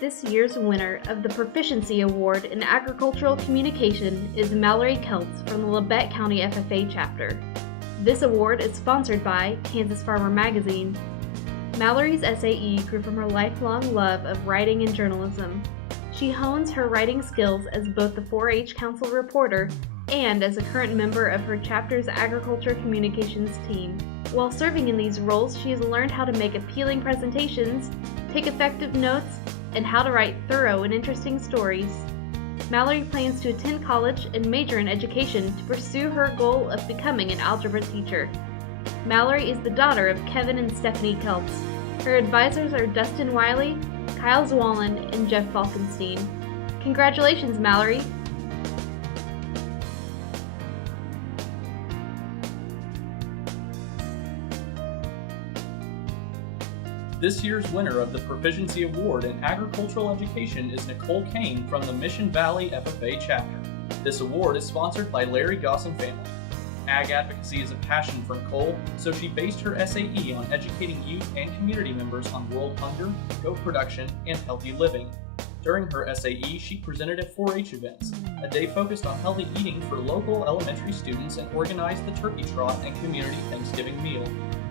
This year's winner of the Proficiency Award in Agricultural Communication is Mallory Keltz from the Labette County FFA Chapter. This award is sponsored by Kansas Farmer Magazine. Mallory's SAE grew from her lifelong love of writing and journalism. She hones her writing skills as both the 4-H Council reporter and as a current member of her chapter's agriculture communications team. While serving in these roles, she has learned how to make appealing presentations, take effective notes, and how to write thorough and interesting stories. Mallory plans to attend college and major in education to pursue her goal of becoming an algebra teacher. Mallory is the daughter of Kevin and Stephanie Keltz. Her advisors are Dustin Wiley, Kyle Zwallen, and Jeff Falkenstein. Congratulations, Mallory! This year's winner of the Proficiency Award in Agricultural Education is Nicole Kane from the Mission Valley FFA Chapter. This award is sponsored by Larry Goss and family. Ag advocacy is a passion for Nicole, so she based her SAE on educating youth and community members on world hunger, goat production, and healthy living. During her SAE, she presented at 4-H events, a day focused on healthy eating for local elementary students, and organized the turkey trot and community Thanksgiving meal.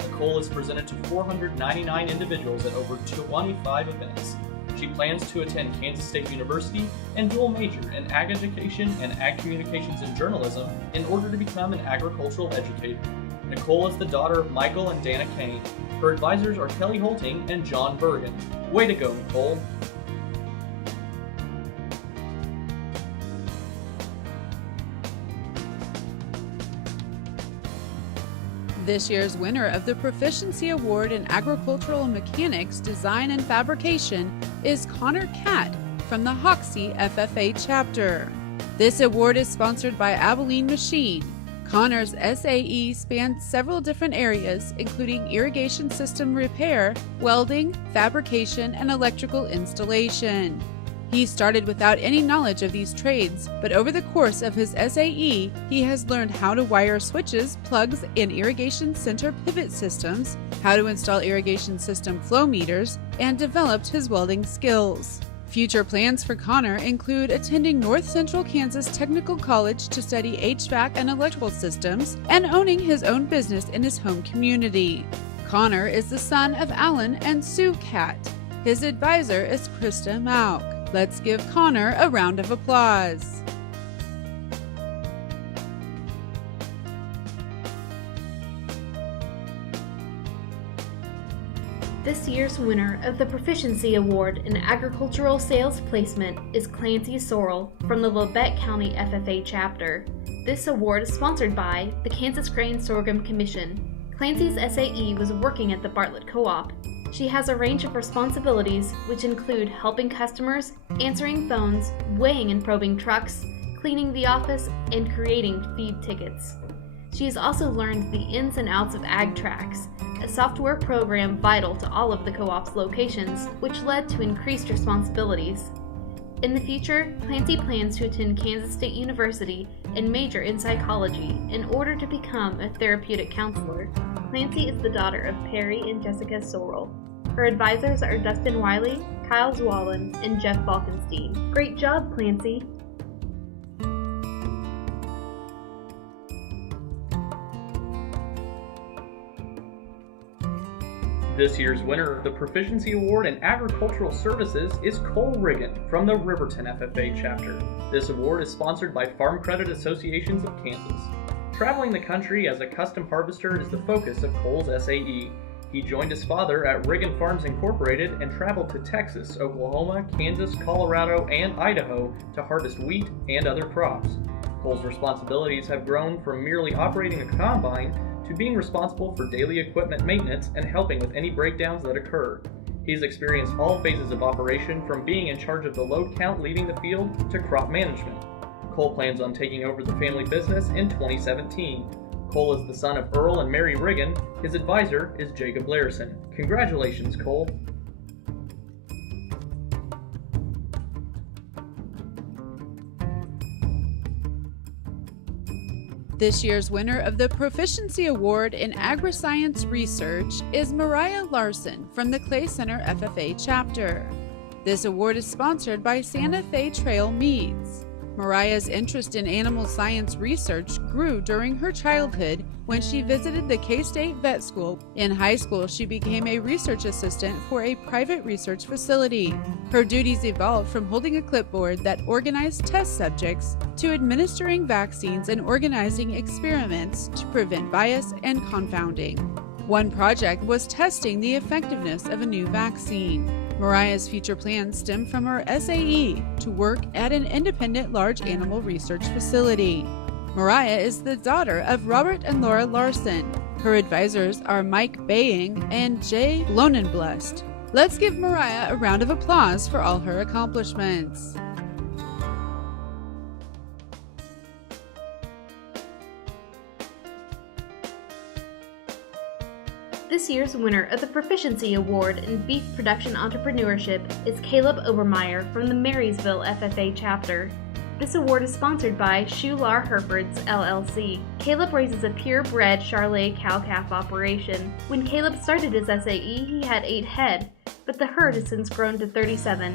Nicole is presented to 499 individuals at over 25 events. She plans to attend Kansas State University and dual major in ag education and ag communications and journalism in order to become an agricultural educator. Nicole is the daughter of Michael and Dana Kane. Her advisors are Kelly Holting and John Bergen. Way to go, Nicole! This year's winner of the Proficiency Award in Agricultural Mechanics, Design, and Fabrication is Connor Catt from the Hoxie FFA Chapter. This award is sponsored by Abilene Machine. Connor's SAE spans several different areas, including irrigation system repair, welding, fabrication, and electrical installation. He started without any knowledge of these trades, but over the course of his SAE, he has learned how to wire switches, plugs, and irrigation center pivot systems, how to install irrigation system flow meters, and developed his welding skills. Future plans for Connor include attending North Central Kansas Technical College to study HVAC and electrical systems, and owning his own business in his home community. Connor is the son of Alan and Sue Catt. His advisor is Krista Mauk. Let's give Connor a round of applause. This year's winner of the Proficiency Award in Agricultural Sales Placement is Clancy Sorrell from the Labette County FFA Chapter. This award is sponsored by the Kansas Grain Sorghum Commission. Clancy's SAE was working at the Bartlett Co-op. She has a range of responsibilities which include helping customers, answering phones, weighing and probing trucks, cleaning the office, and creating feed tickets. She has also learned the ins and outs of AgTrax, a software program vital to all of the co-op's locations, which led to increased responsibilities. In the future, Clancy plans to attend Kansas State University and major in psychology in order to become a therapeutic counselor. Clancy is the daughter of Perry and Jessica Sorrell. Her advisors are Dustin Wiley, Kyle Zwallen, and Jeff Falkenstein. Great job, Clancy! This year's winner of the Proficiency Award in Agricultural Services is Cole Riggin from the Riverton FFA Chapter. This award is sponsored by Farm Credit Associations of Kansas. Traveling the country as a custom harvester is the focus of Cole's SAE. He joined his father at Riggin Farms Incorporated and traveled to Texas, Oklahoma, Kansas, Colorado, and Idaho to harvest wheat and other crops. Cole's responsibilities have grown from merely operating a combine to being responsible for daily equipment maintenance and helping with any breakdowns that occur. He's experienced all phases of operation, from being in charge of the load count leaving the field to crop management. Cole plans on taking over the family business in 2017. Cole is the son of Earl and Mary Riggin. His advisor is Jacob Larison. Congratulations, Cole. This year's winner of the Proficiency Award in Agri-Science Research is Mariah Larson from the Clay Center FFA Chapter. This award is sponsored by Santa Fe Trail Meads. Mariah's interest in animal science research grew during her childhood when she visited the K-State Vet School. In high school, she became a research assistant for a private research facility. Her duties evolved from holding a clipboard that organized test subjects to administering vaccines and organizing experiments to prevent bias and confounding. One project was testing the effectiveness of a new vaccine. Mariah's future plans stem from her SAE to work at an independent large animal research facility. Mariah is the daughter of Robert and Laura Larson. Her advisors are Mike Baying and Jay Lonenblust. Let's give Mariah a round of applause for all her accomplishments. This year's winner of the Proficiency Award in Beef Production Entrepreneurship is Caleb Obermeyer from the Marysville FFA Chapter. This award is sponsored by Schular Herefords, LLC. Caleb raises a purebred Charolais cow-calf operation. When Caleb started his SAE, he had 8 head, but the herd has since grown to 37.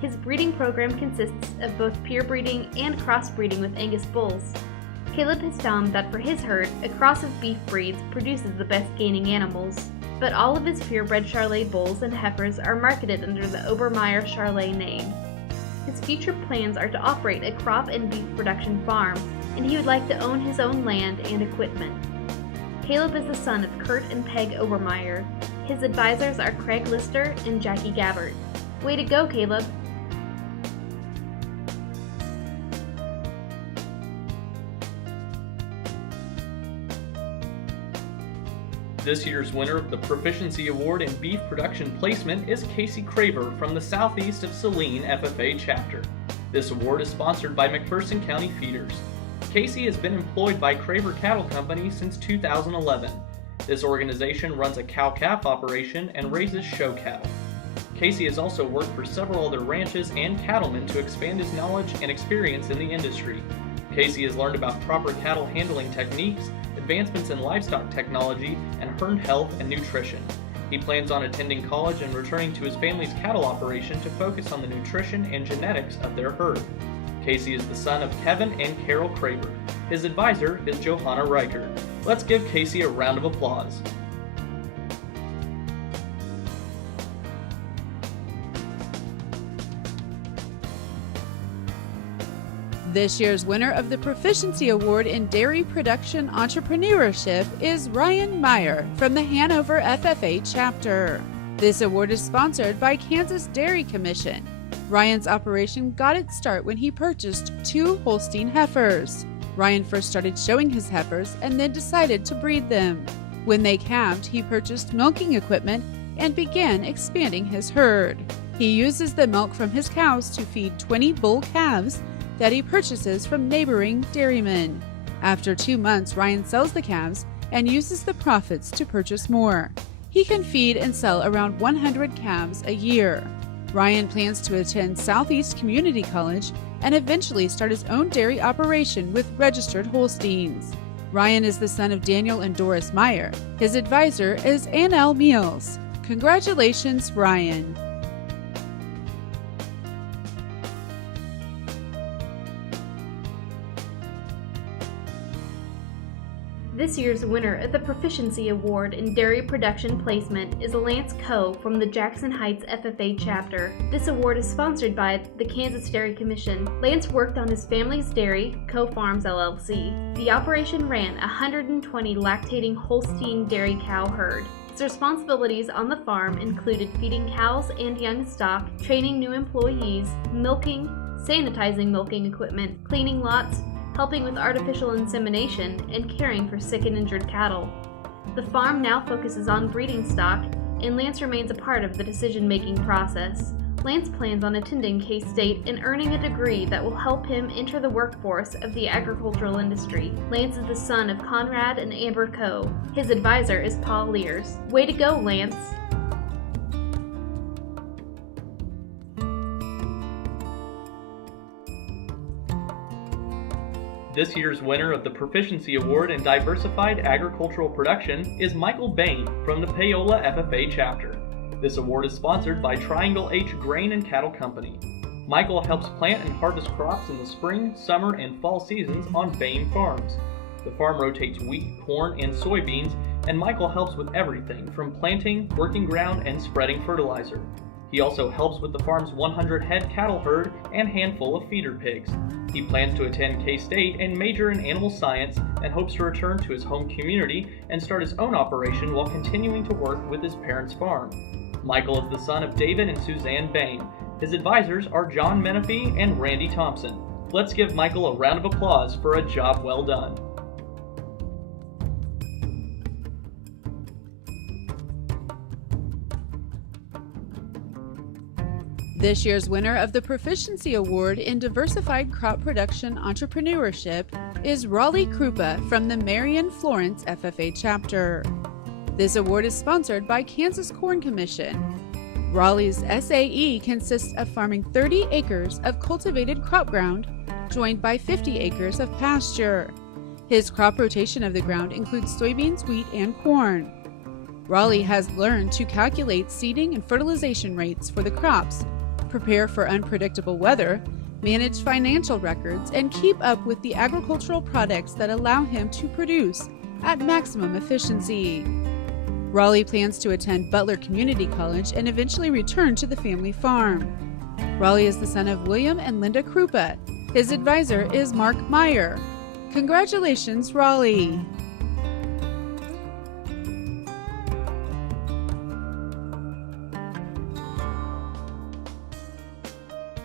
His breeding program consists of both pure breeding and crossbreeding with Angus bulls. Caleb has found that for his herd, a cross of beef breeds produces the best gaining animals, but all of his purebred Charolais bulls and heifers are marketed under the Obermeyer Charolais name. His future plans are to operate a crop and beef production farm, and he would like to own his own land and equipment. Caleb is the son of Kurt and Peg Obermeyer. His advisors are Craig Lister and Jackie Gabbert. Way to go, Caleb! This year's winner of the Proficiency Award in Beef Production Placement is Casey Craver from the southeast of Saline FFA Chapter. This award is sponsored by McPherson County Feeders. Casey has been employed by Craver Cattle Company since 2011. This organization runs a cow-calf operation and raises show cattle. Casey has also worked for several other ranches and cattlemen to expand his knowledge and experience in the industry. Casey has learned about proper cattle handling techniques, advancements in livestock technology, and herd health and nutrition. He plans on attending college and returning to his family's cattle operation to focus on the nutrition and genetics of their herd. Casey is the son of Kevin and Carol Craver. His advisor is Johanna Riker. Let's give Casey a round of applause. This year's winner of the Proficiency Award in Dairy Production Entrepreneurship is Ryan Meyer from the Hanover FFA Chapter. This award is sponsored by Kansas Dairy Commission. Ryan's operation got its start when he purchased 2 Holstein heifers. Ryan first started showing his heifers and then decided to breed them. When they calved, he purchased milking equipment and began expanding his herd. He uses the milk from his cows to feed 20 bull calves that he purchases from neighboring dairymen. After 2 months, Ryan sells the calves and uses the profits to purchase more. He can feed and sell around 100 calves a year. Ryan plans to attend Southeast Community College and eventually start his own dairy operation with registered Holsteins. Ryan is the son of Daniel and Doris Meyer. His advisor is Annelle Meals. Congratulations, Ryan. This year's winner of the Proficiency Award in Dairy Production Placement is Lance Coe from the Jackson Heights FFA Chapter. This award is sponsored by the Kansas Dairy Commission. Lance worked on his family's dairy, Coe Farms LLC. The operation ran 120 lactating Holstein dairy cow herd. His responsibilities on the farm included feeding cows and young stock, training new employees, milking, sanitizing milking equipment, cleaning lots, helping with artificial insemination, and caring for sick and injured cattle. The farm now focuses on breeding stock, and Lance remains a part of the decision-making process. Lance plans on attending K-State and earning a degree that will help him enter the workforce of the agricultural industry. Lance is the son of Conrad and Amber Coe. His advisor is Paul Lears. Way to go, Lance! This year's winner of the Proficiency Award in Diversified Agricultural Production is Michael Bain from the Paola FFA Chapter. This award is sponsored by Triangle H Grain and Cattle Company. Michael helps plant and harvest crops in the spring, summer, and fall seasons on Bain Farms. The farm rotates wheat, corn, and soybeans, and Michael helps with everything from planting, working ground, and spreading fertilizer. He also helps with the farm's 100-head cattle herd and handful of feeder pigs. He plans to attend K-State and major in animal science and hopes to return to his home community and start his own operation while continuing to work with his parents' farm. Michael is the son of David and Suzanne Bain. His advisors are John Menifee and Randy Thompson. Let's give Michael a round of applause for a job well done. This year's winner of the Proficiency Award in Diversified Crop Production Entrepreneurship is Raleigh Krupa from the Marion Florence FFA Chapter. This award is sponsored by Kansas Corn Commission. Raleigh's SAE consists of farming 30 acres of cultivated crop ground, joined by 50 acres of pasture. His crop rotation of the ground includes soybeans, wheat, and corn. Raleigh has learned to calculate seeding and fertilization rates for the crops, prepare for unpredictable weather, manage financial records, and keep up with the agricultural products that allow him to produce at maximum efficiency. Raleigh plans to attend Butler Community College and eventually return to the family farm. Raleigh is the son of William and Linda Krupa. His advisor is Mark Meyer. Congratulations, Raleigh!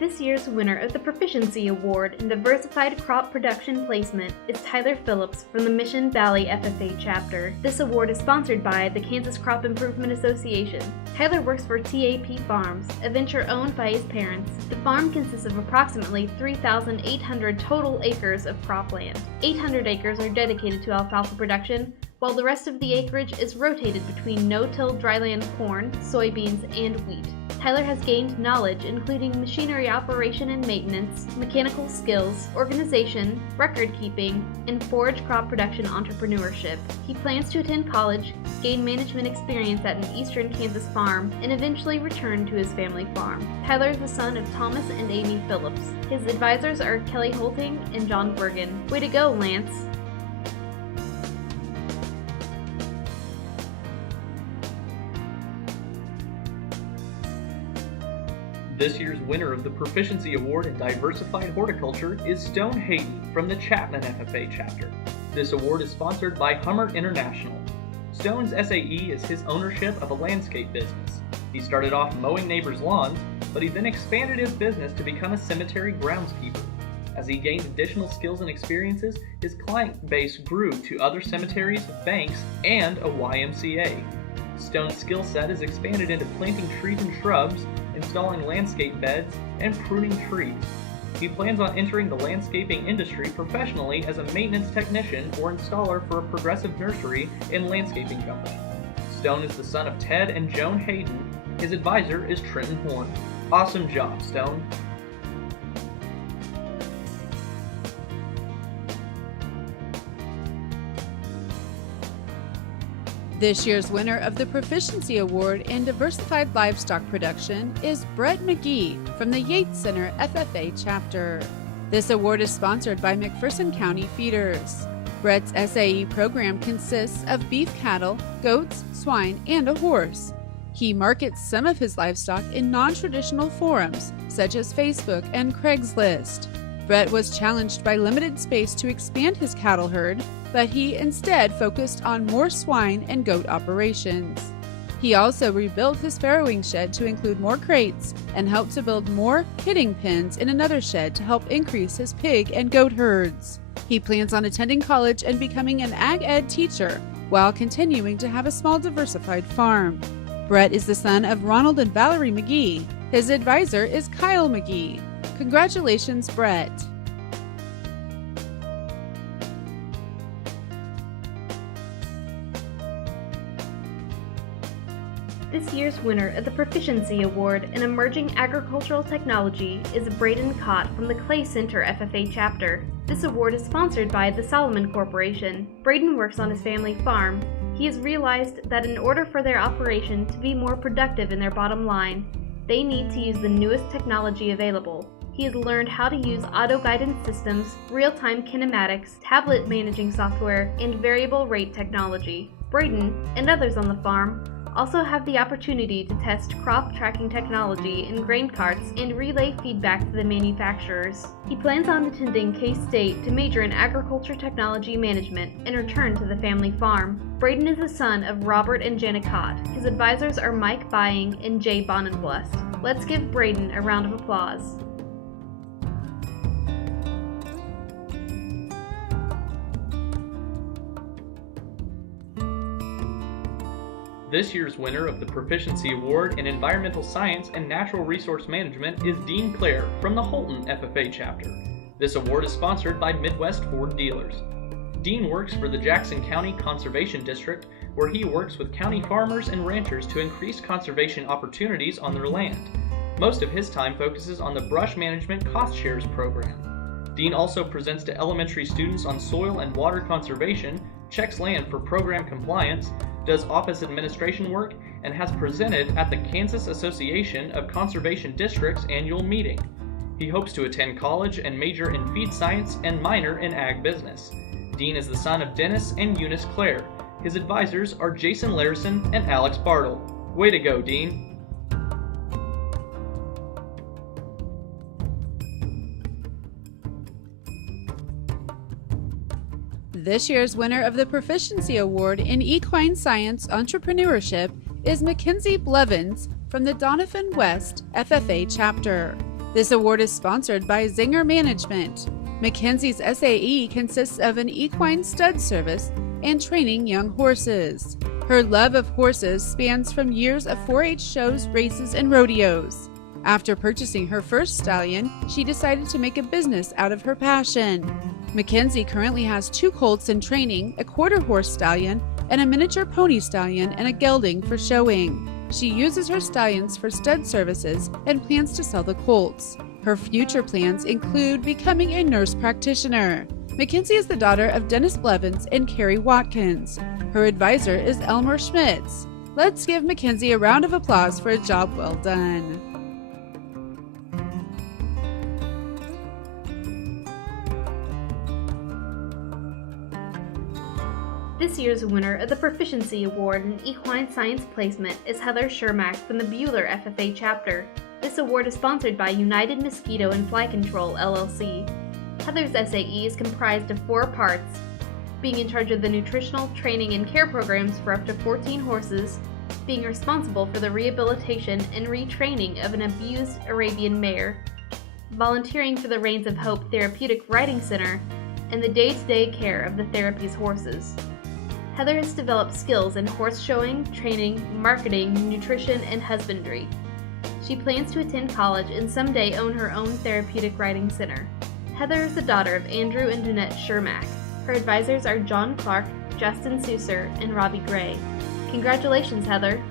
This year's winner of the Proficiency Award in Diversified Crop Production Placement is Tyler Phillips from the Mission Valley FFA Chapter. This award is sponsored by the Kansas Crop Improvement Association. Tyler works for TAP Farms, a venture owned by his parents. The farm consists of approximately 3,800 total acres of cropland. 800 acres are dedicated to alfalfa production, while the rest of the acreage is rotated between no-till dryland corn, soybeans, and wheat. Tyler has gained knowledge including machinery operation and maintenance, mechanical skills, organization, record-keeping, and forage crop production entrepreneurship. He plans to attend college, gain management experience at an eastern Kansas farm, and eventually return to his family farm. Tyler is the son of Thomas and Amy Phillips. His advisors are Kelly Holting and John Bergen. Way to go, Lance! This year's winner of the Proficiency Award in Diversified Horticulture is Stone Hayden from the Chapman FFA Chapter. This award is sponsored by Hummer International. Stone's SAE is his ownership of a landscape business. He started off mowing neighbors' lawns, but he then expanded his business to become a cemetery groundskeeper. As he gained additional skills and experiences, his client base grew to other cemeteries, banks, and a YMCA. Stone's skill set is expanded into planting trees and shrubs, installing landscape beds, and pruning trees. He plans on entering the landscaping industry professionally as a maintenance technician or installer for a progressive nursery and landscaping company. Stone is the son of Ted and Joan Hayden. His advisor is Trenton Horn. Awesome job, Stone. This year's winner of the Proficiency Award in Diversified Livestock Production is Brett McGee from the Yates Center FFA Chapter. This award is sponsored by McPherson County Feeders. Brett's SAE program consists of beef cattle, goats, swine, and a horse. He markets some of his livestock in non-traditional forums, such as Facebook and Craigslist. Brett was challenged by limited space to expand his cattle herd, but he instead focused on more swine and goat operations. He also rebuilt his farrowing shed to include more crates and helped to build more pitting pens in another shed to help increase his pig and goat herds. He plans on attending college and becoming an ag ed teacher while continuing to have a small diversified farm. Brett is the son of Ronald and Valerie McGee. His advisor is Kyle McGee. Congratulations, Brett. This year's winner of the Proficiency Award in Emerging Agricultural Technology is Braden Cott from the Clay Center FFA Chapter. This award is sponsored by the Solomon Corporation. Braden works on his family farm. He has realized that in order for their operation to be more productive in their bottom line, they need to use the newest technology available. He has learned how to use auto-guidance systems, real-time kinematics, tablet managing software, and variable rate technology. Braden, and others on the farm, also have the opportunity to test crop tracking technology in grain carts and relay feedback to the manufacturers. He plans on attending K-State to major in agriculture technology management and return to the family farm. Braden is the son of Robert and Janet Cott. His advisors are Mike Bying and Jay Bonenblust. Let's give Braden a round of applause. This year's winner of the Proficiency Award in Environmental Science and Natural Resource Management is Dean Clare from the Holton FFA Chapter. This award is sponsored by Midwest Ford Dealers. Dean works for the Jackson County Conservation District, where he works with county farmers and ranchers to increase conservation opportunities on their land. Most of his time focuses on the Brush Management Cost Shares program. Dean also presents to elementary students on soil and water conservation, checks land for program compliance, does office administration work, and has presented at the Kansas Association of Conservation Districts annual meeting. He hopes to attend college and major in feed science and minor in ag business. Dean is the son of Dennis and Eunice Clare. His advisors are Jason Larison and Alex Bartle. Way to go, Dean. This year's winner of the Proficiency Award in Equine Science Entrepreneurship is Mackenzie Blevins from the Donovan West FFA Chapter. This award is sponsored by Zinger Management. Mackenzie's SAE consists of an equine stud service and training young horses. Her love of horses spans from years of 4-H shows, races, and rodeos. After purchasing her first stallion, she decided to make a business out of her passion. Mackenzie currently has 2 colts in training, a quarter-horse stallion, and a miniature pony stallion and a gelding for showing. She uses her stallions for stud services and plans to sell the colts. Her future plans include becoming a nurse practitioner. Mackenzie is the daughter of Dennis Blevins and Carrie Watkins. Her advisor is Elmer Schmitz. Let's give Mackenzie a round of applause for a job well done. This year's winner of the Proficiency Award in Equine Science Placement is Heather Shermack from the Buhler FFA Chapter. This award is sponsored by United Mosquito and Fly Control, LLC. Heather's SAE is comprised of 4 parts: being in charge of the nutritional, training, and care programs for up to 14 horses, being responsible for the rehabilitation and retraining of an abused Arabian mare, volunteering for the Reins of Hope Therapeutic Riding Center, and the day-to-day care of the therapy's horses. Heather has developed skills in horse showing, training, marketing, nutrition, and husbandry. She plans to attend college and someday own her own therapeutic riding center. Heather is the daughter of Andrew and Jeanette Shermack. Her advisors are John Clark, Justin Susser, and Robbie Gray. Congratulations, Heather!